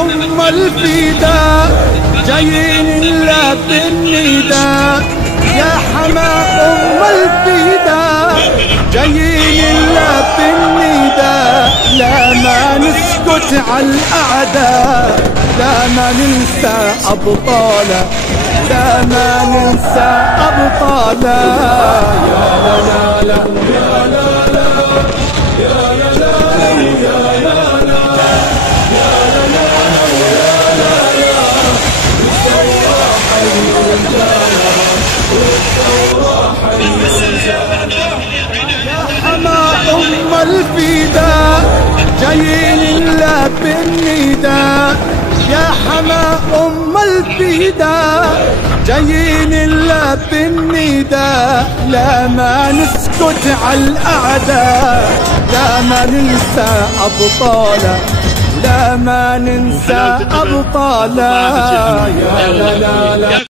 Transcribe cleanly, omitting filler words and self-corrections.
أم الفداء جايين إلا بالنداء، يا حما أم الفداء جايين إلا بالنداء. لا ما نسكت على الأعداء، لا ما ننسى أبطاله، لا ما ننسى أبطاله. يا لا لا يا لا لا يا لا لا يا لا لا يا حما أم الفداء جايين إلا بالنداء، يا حما أم الفداء جايين إلا بالنداء. لا ما نسكت على الأعداء، لا ما ننسى أبطاله، لا ما ننسى أبطاله. يا لا لا لا